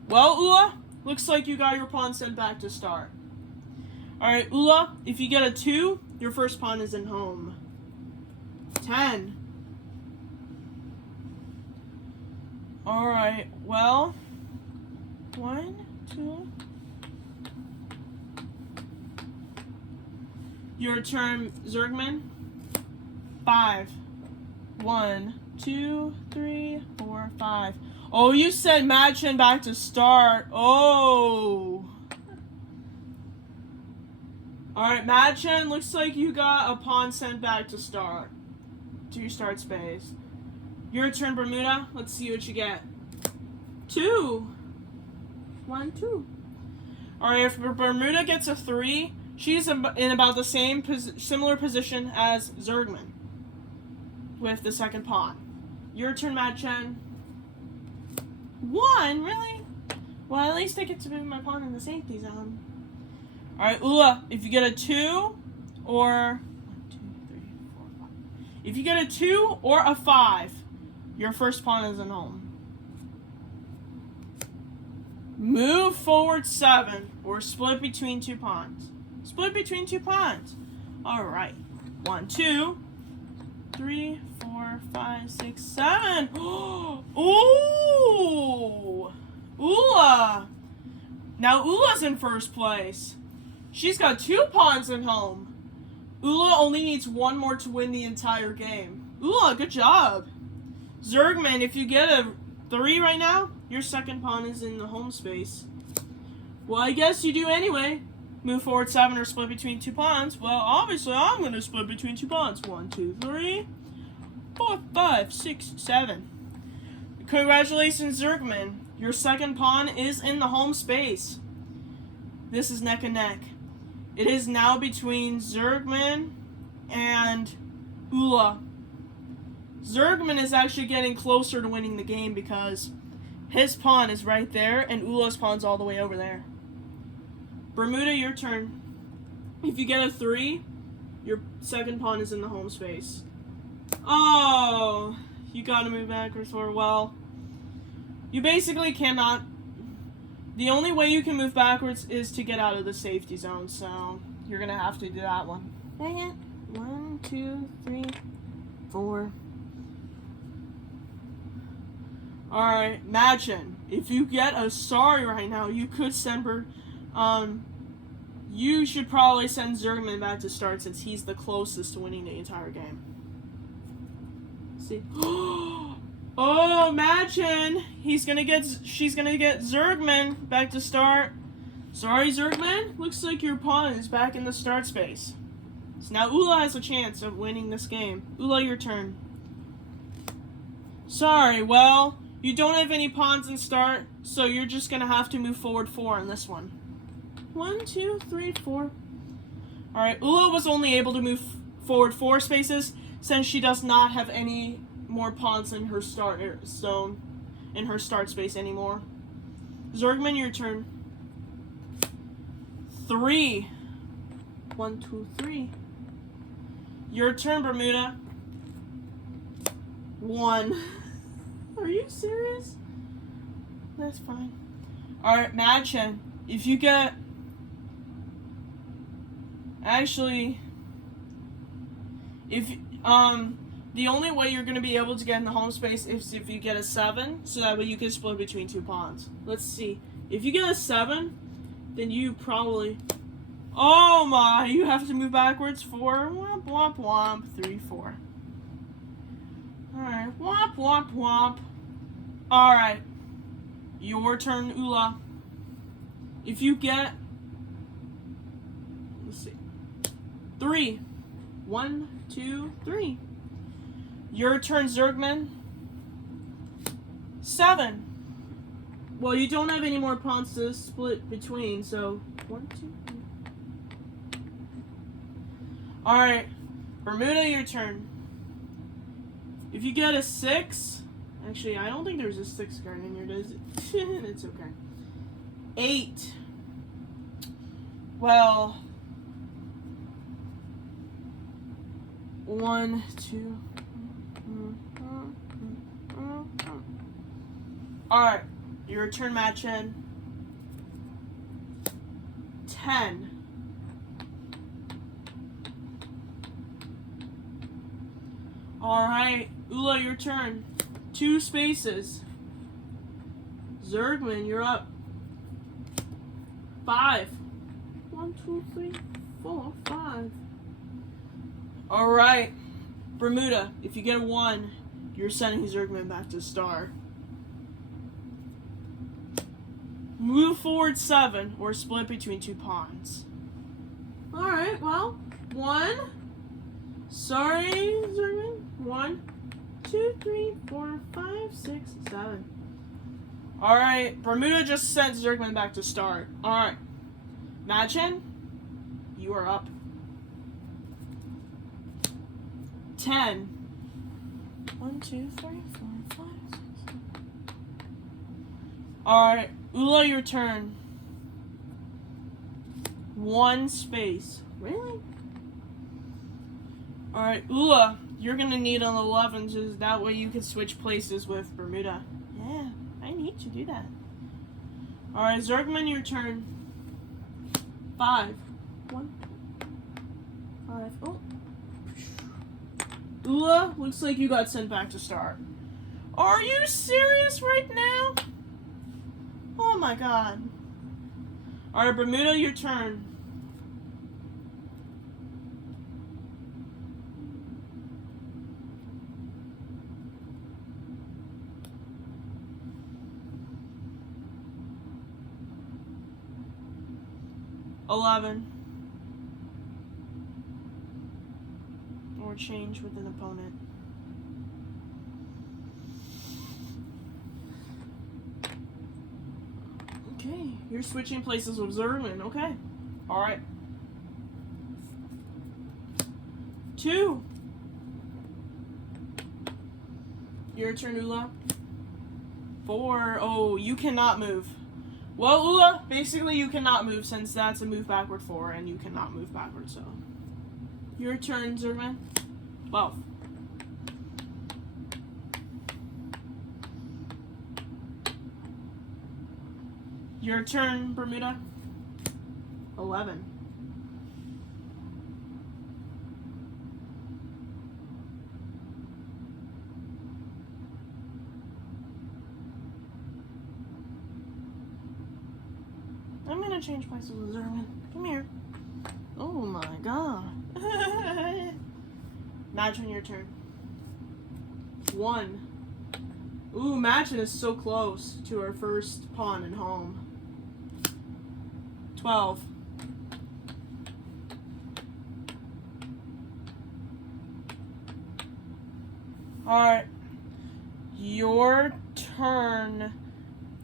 Well, Oola, looks like you got your pawn sent back to start. Alright, Oola, if you get a 2, your first pawn is in home. 10. Alright, well, 1, 2. Your turn, Zergman. 5. 1, 2, 3, 4, 5. Oh, you sent Madchen back to start. Oh. Alright, Madchen, looks like you got a pawn sent back to start. To your start space. Your turn, Bermuda. Let's see what you get. 2. 1, 2. Alright, if Bermuda gets a 3, she's in about the same similar position as Zergman with the second pawn. Your turn, Madchen. 1? Really? Well, at least I get to move my pawn in the safety zone. Alright, Oola, if you get a 2 or 1, 2, 3, 4, 5. If you get a 2 or a 5, your first pawn is in home. Move forward 7 or split between 2 pawns. Split between 2 pawns. Alright. 1, 2, 3, 4, 5, 6, 7. Ooh! Oola! Now Oola's in first place. She's got 2 pawns in home. Oola only needs 1 more to win the entire game. Oola, good job. Zergman, if you get a 3 right now, your second pawn is in the home space. Well, I guess you do anyway. Move forward 7 or split between 2 pawns. Well, obviously, I'm going to split between 2 pawns. 1, 2, 3, 4, 5, 6, 7. Congratulations, Zergman. Your second pawn is in the home space. This is neck and neck. It is now between Zergman and Oola. Zergman is actually getting closer to winning the game because his pawn is right there and Oola's pawn's all the way over there. Bermuda, your turn. If you get a 3, your second pawn is in the home space. Oh, you gotta move backwards for, well, you basically cannot. The only way you can move backwards is to get out of the safety zone, so you're gonna have to do that one. Dang it. 1, 2, 3, 4. Alright, Madchen, if you get a sorry right now, you could send her, you should probably send Zergman back to start since he's the closest to winning the entire game. See? Oh, Madchen, she's gonna get Zergman back to start. Sorry, Zergman, looks like your pawn is back in the start space. So now Oola has a chance of winning this game. Oola, your turn. Sorry, well, you don't have any pawns in start, so you're just gonna have to move forward 4 on this one. 1, 2, 3, 4. Alright, Oola was only able to move forward 4 spaces since she does not have any more pawns in her start zone, in her start space anymore. Zergman, your turn. 3. 1, 2, 3. Your turn, Bermuda. 1. Are you serious? That's fine. Alright, Madchen, if you get... Actually, if, the only way you're going to be able to get in the home space is if you get a 7, so that way you can split between 2 pawns. Let's see. If you get a 7, then you probably... Oh my, you have to move backwards 4. Womp, womp, womp. 3, 4. Alright, womp, womp, womp. Alright. Your turn, Oola. If you get... Let's see. 3. 1, 2, 3. Your turn, Zergman. 7. Well, you don't have any more pawns to split between, so 1, 2, 3. Alright, Bermuda, your turn. If you get a 6, Actually, I don't think there's a 6 card in here, does it? It's okay. 8. Well, 1, 2. Alright, your turn, Madchen. 10. Alright, Oola, your turn. 2 spaces. Zergman, you're up. 5. 1, 2, 3, 4, 5. Alright, Bermuda, if you get a 1, you're sending Zergman back to star. Move forward 7 or split between 2 pawns. Alright, well, 1. Sorry, Zergman. 1, 2, 3, 4, 5, 6, 7. Alright, Bermuda just sent Zergman back to start. Alright. Madchen, you are up. 10. 1, 2, 3, 4, 5, 6. Alright, Oola, your turn. 1 space. Really? Alright, Oola, you're gonna need an 11, so that way you can switch places with Bermuda. Yeah, I need to do that. Alright, Zergman, your turn. 5. 1, 5. Oh. Oola, looks like you got sent back to start. Are you serious right now? Oh my god. Alright, Bermuda, your turn. $11. Or change with an opponent. Okay, you're switching places with Zergman. Okay. Alright. 2. Your turn, Oola. 4. Oh, you cannot move. Well, Oola, basically you cannot move since that's a move backward 4 and you cannot move backward, so. Your turn, Zergman. 12. Your turn, Bermuda. 11. I'm gonna change places with Zergman. Come here. Oh my god. Madchen, your turn. 1. Ooh, Madchen is so close to our first pawn and home. 12. Alright. Your turn,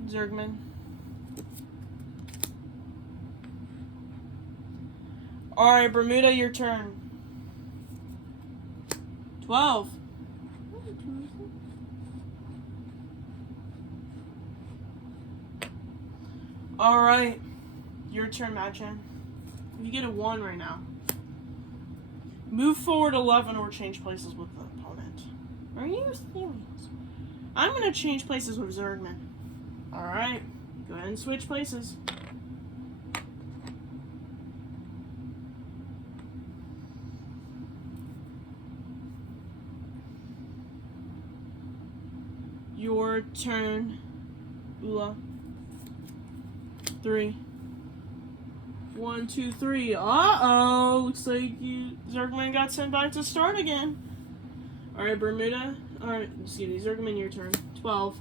Zergman. Alright, Bermuda, your turn. 12. Alright. Your turn, Madchen. You get a 1 right now. Move forward 11 or change places with the opponent. Are you serious? I'm going to change places with Zergman. Alright. Go ahead and switch places. Your turn, Oola. 3. 1, 2, 3. Uh-oh. Looks like Zergman got sent back to start again. Alright, Bermuda. Alright, excuse me, Zergman, your turn. 12.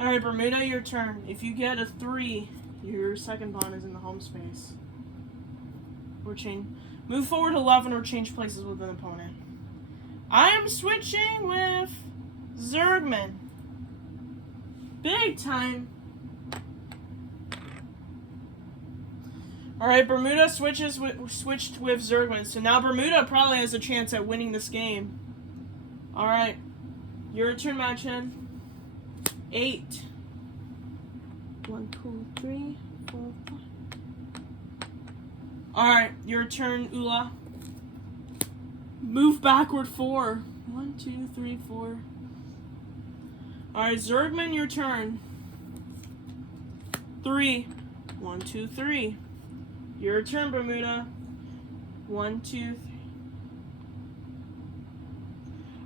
Alright, Bermuda, your turn. If you get a 3, your second pawn is in the home space. Or change. Move forward 11 or change places with an opponent. I am switching with Zergman. Big time. All right, Bermuda switched with Zergman, so now Bermuda probably has a chance at winning this game. All right, your turn, Madchen. 8. 1, 2, 3, 4, 5. All right, your turn, Oola. Move backward 4. 1, 2, 3, 4. All right, Zergman, your turn. 3. 1, 2, 3. Your turn, Bermuda. 1, 2, 3.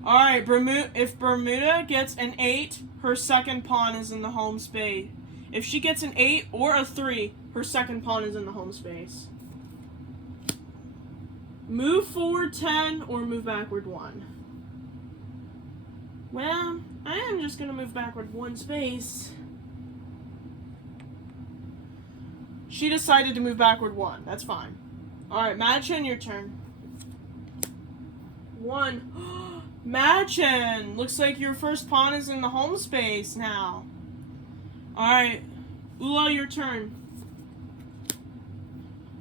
All right, if Bermuda gets an 8, her second pawn is in the home space. If she gets an 8 or a 3, her second pawn is in the home space. Move forward 10 or move backward 1. Well, I am just going to move backward 1 space. She decided to move backward 1. That's fine. Alright, Madchen, your turn. 1. Madchen! Looks like your first pawn is in the home space now. Alright, Oola, your turn.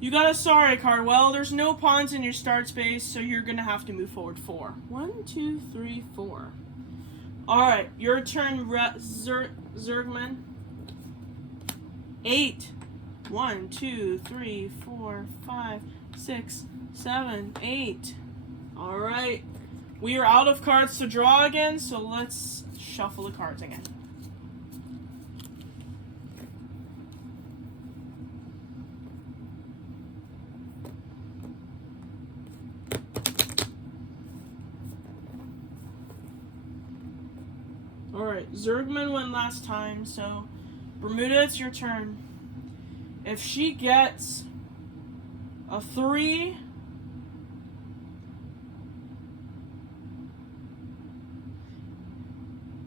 You got a sorry card. Well, there's no pawns in your start space, so you're going to have to move forward 4. 1, 2, 3, 4. Alright, your turn, Zergman. 8. 1, 2, 3, 4, 5, 6, 7, 8. Alright. We are out of cards to draw again, so let's shuffle the cards again. Alright, Zergman went last time, so Bermuda, it's your turn. If she gets a 3,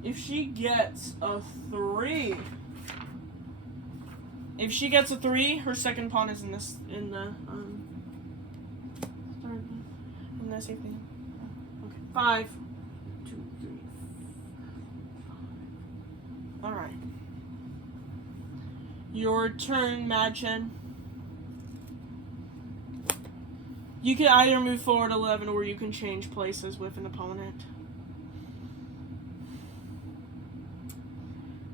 if she gets a 3, her second pawn is in the safety. Okay, 5, 2, 3, 5. All right. Your turn, Madchen. You can either move forward 11 or you can change places with an opponent.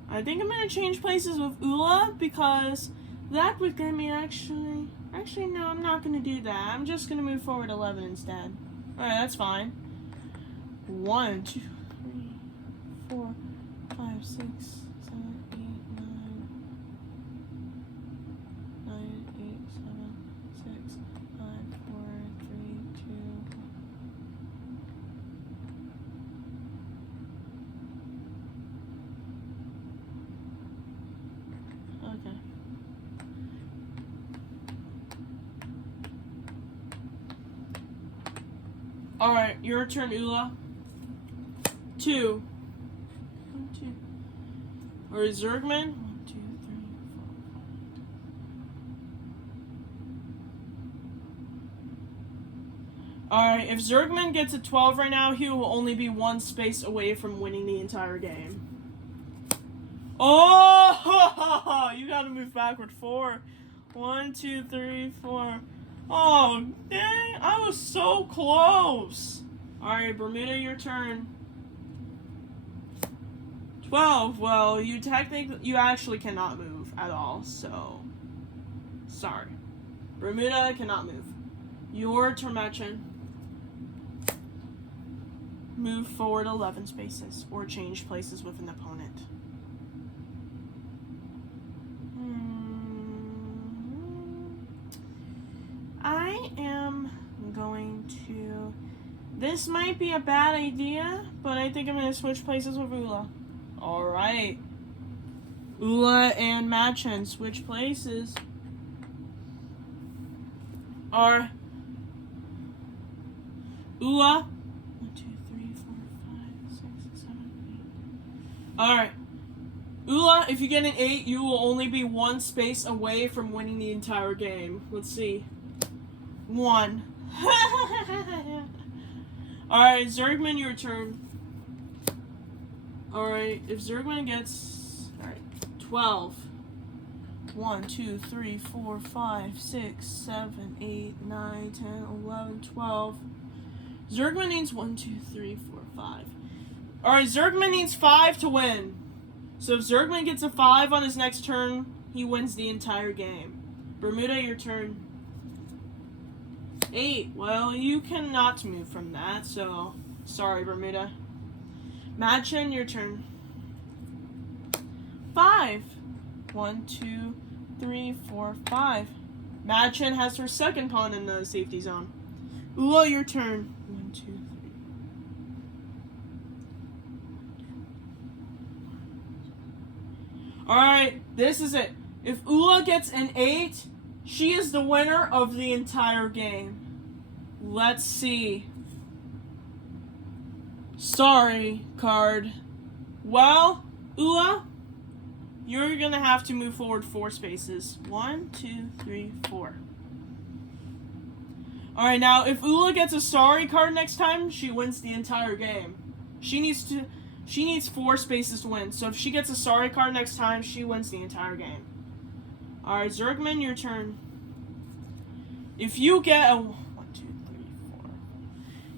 I think I'm going to change places with Oola because that would get me actually, no, I'm not going to do that. I'm just going to move forward 11 instead. Alright, that's fine. 1, 2, 3, 4, 5, 6, 7, 8, 9. 9, 8, 7, 6, 5, 4, 3, 2. Okay. Alright, your turn, Oola. 2. 1, 2. Or Zergman? 1, 2, 3, 4, 5. Alright, if Zergman gets a 12 right now, he will only be 1 space away from winning the entire game. Oh! You gotta move backward 4. 1, 2, 3, 4. Oh, dang, I was so close. Alright, Bermuda, your turn. 12. Well, you actually cannot move at all, so sorry. Bermuda cannot move. Your turn, Madchen. Move forward 11 spaces or change places with an opponent. I am going to... This might be a bad idea, but I think I'm going to switch places with Oola. Alright. Oola and Madchen switch places. Are Oola. 1, 2, 3, 4, 5, 6, 7, 8. Alright. Oola, if you get an 8, you will only be 1 space away from winning the entire game. Let's see. 1. Alright, Zergman, your turn. Alright, if Zergman gets... Alright, 12. 1, 2, 3, 4, 5, 6, 7, 8, 9, 10, 11, 12. Zergman needs 1, 2, 3, 4, 5. Alright, Zergman needs 5 to win. So if Zergman gets a 5 on his next turn, he wins the entire game. Bermuda, your turn. 8. Well, you cannot move from that, so sorry, Bermuda. Madchen, your turn. 5. 1, 2, 3, 4, 5. Madchen has her second pawn in the safety zone. Oola, your turn. 1, 2, 3. Alright, this is it. If Oola gets an 8, she is the winner of the entire game. Let's see. Sorry, card. Well, Oola, you're gonna have to move forward 4 spaces. 1, 2, 3, 4. Alright, now if Oola gets a sorry card next time, she wins the entire game. She needs 4 spaces to win. So if she gets a sorry card next time, she wins the entire game. Alright, Zergman, your turn. If you get a 1, 2, 3, 4.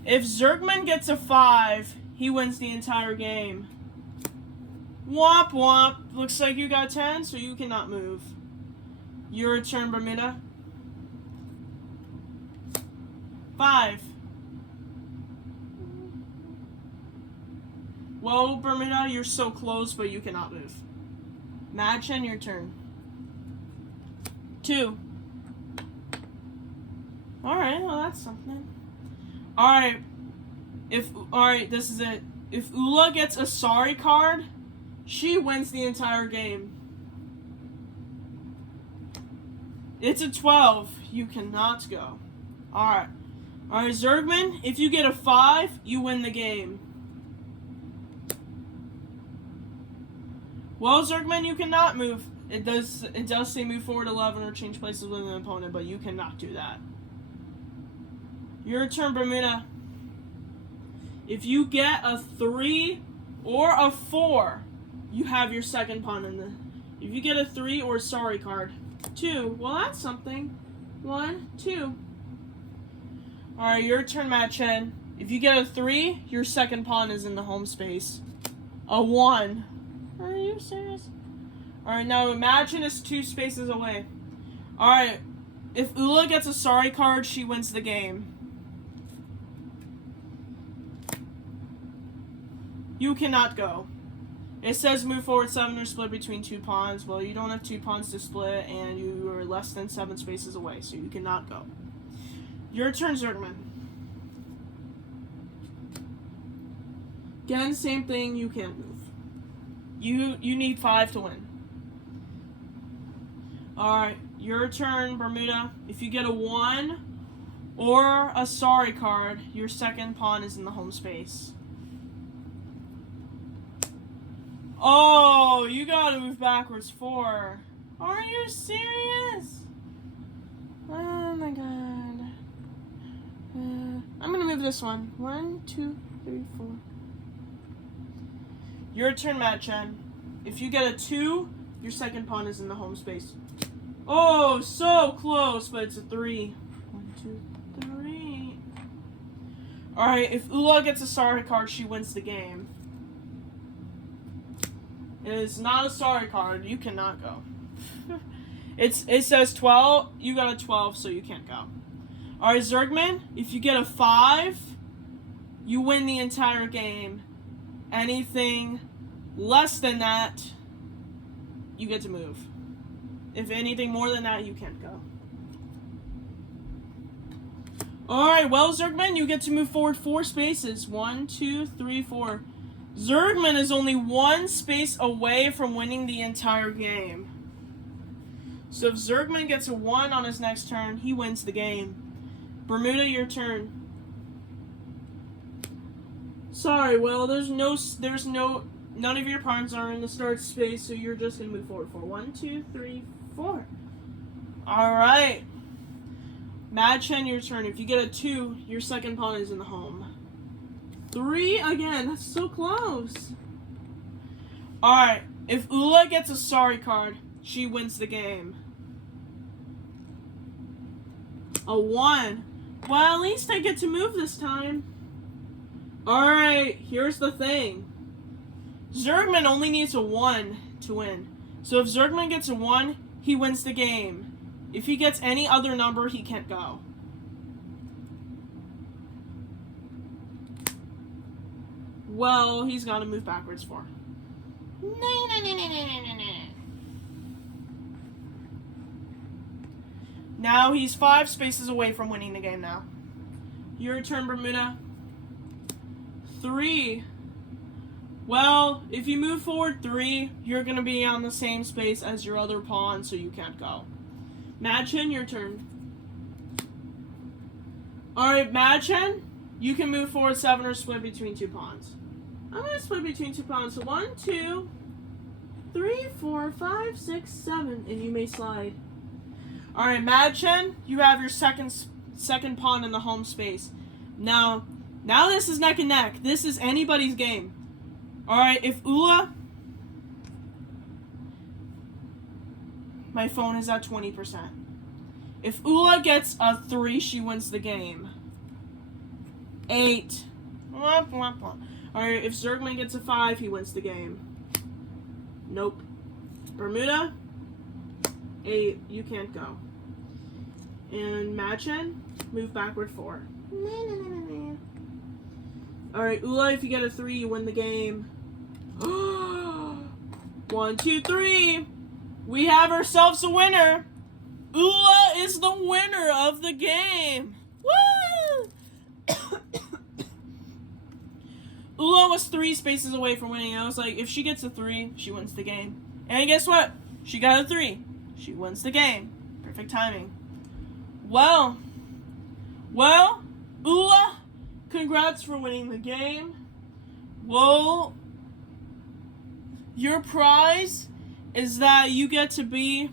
If Zergman gets a 5, he wins the entire game. Womp womp. Looks like you got 10, so you cannot move. Your turn, Bermuda. 5. Well, Bermuda, you're so close, but you cannot move. Madchen, your turn. 2. Alright, well that's something. Alright, this is it. If Oola gets a sorry card, she wins the entire game. It's a 12. You cannot go. Alright. Alright, Zergman, if you get a 5, you win the game. Well, Zergman, you cannot move. It does say move forward 11 or change places with an opponent, but you cannot do that. Your turn, Bermuda. If you get a 3 or a 4, you have your second pawn in the... If you get a 3 or a sorry card. 2. Well, that's something. 1, 2. Alright, your turn, Madchen. If you get a 3, your second pawn is in the home space. A 1. Are you serious? Alright, now Madchen is 2 spaces away. Alright, if Oola gets a sorry card, she wins the game. You cannot go. It says move forward 7 or split between 2 pawns. Well, you don't have 2 pawns to split, and you are less than 7 spaces away, so you cannot go. Your turn, Zergman. Again, same thing, you can't move. You need 5 to win. Alright, your turn, Bermuda. If you get a 1 or a sorry card, your second pawn is in the home space. Oh, you gotta move backwards 4. Are you serious? Oh my god. I'm gonna move this one. 1, 2, 3, 4. Your turn, Madchen. If you get a 2, your second pawn is in the home space. Oh, so close, but it's a 3. 1, 2, 3. Alright, if Oola gets a sorry card, she wins the game. It is not a sorry card. You cannot go. It says 12. You got a 12, so you can't go. Alright, Zergman, if you get a 5, you win the entire game. Anything less than that, you get to move. If anything more than that, you can't go. Alright, well, Zergman, you get to move forward 4 spaces. 1, 2, 3, 4. Zergman is only 1 space away from winning the entire game. So if Zergman gets a 1 on his next turn, he wins the game. Bermuda, your turn. Sorry, well, none of your pawns are in the start space, so you're just gonna move forward 4. 1, 2, 3, 4. Alright. Madchen, your turn. If you get a 2, your second pawn is in the home. 3 again. That's so close. Alright. If Oola gets a sorry card, she wins the game. A 1. Well, at least I get to move this time. Alright, here's the thing. Zergman only needs a 1 to win. So if Zergman gets a 1, he wins the game. If he gets any other number, he can't go. Well, he's got to move backwards 4. Now he's 5 spaces away from winning the game now. Your turn, Bermuda. 3. Well, if you move forward 3, you're going to be on the same space as your other pawn, so you can't go. Madchen, your turn. Alright, Madchen, you can move forward 7 or split between 2 pawns. I'm going to split between 2 pawns. So 1, 2, 3, 4, 5, 6, 7, and you may slide. Alright, Madchen, you have your second pawn in the home space. Now this is neck and neck. This is anybody's game. Alright, if Oola... My phone is at 20%. If Oola gets a 3, she wins the game. 8. Alright, if Zergman gets a 5, he wins the game. Nope. Bermuda, 8, you can't go. And Madchen, move backward 4. Alright, Oola, if you get a 3, you win the game. 1, 2, 3. We have ourselves a winner. Oola is the winner of the game. Woo! Oola was 3 spaces away from winning. I was like, if she gets a 3, she wins the game. And guess what? She got a 3. She wins the game. Perfect timing. Well, Oola, congrats for winning the game. Well, your prize is that you get to be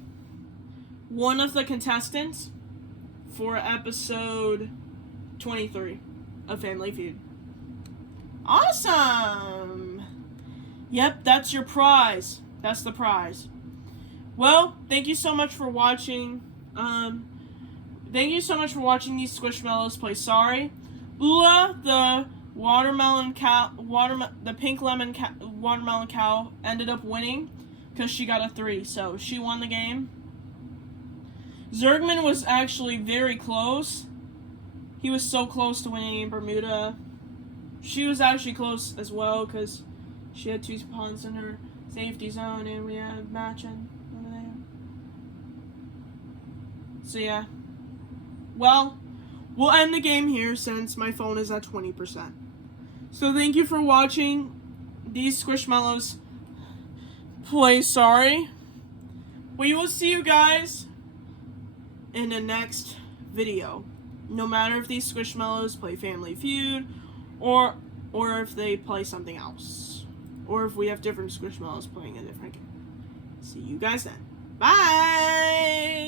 one of the contestants for episode 23 of Family Feud. Awesome! Yep, that's your prize. That's the prize. Well, thank you so much for watching. Thank you so much for watching these Squishmallows play Sorry. Oola, the pink lemon watermelon cow, ended up winning because she got a 3, so she won the game. Zergman was actually very close. He was so close to winning in Bermuda. She was actually close as well because she had 2 pawns in her safety zone, and we had Madchen over there. So yeah. Well, we'll end the game here since my phone is at 20%. So thank you for watching these Squishmallows play Sorry. We will see you guys in the next video. No matter if these Squishmallows play Family Feud or if they play something else. Or if we have different Squishmallows playing a different game. See you guys then. Bye!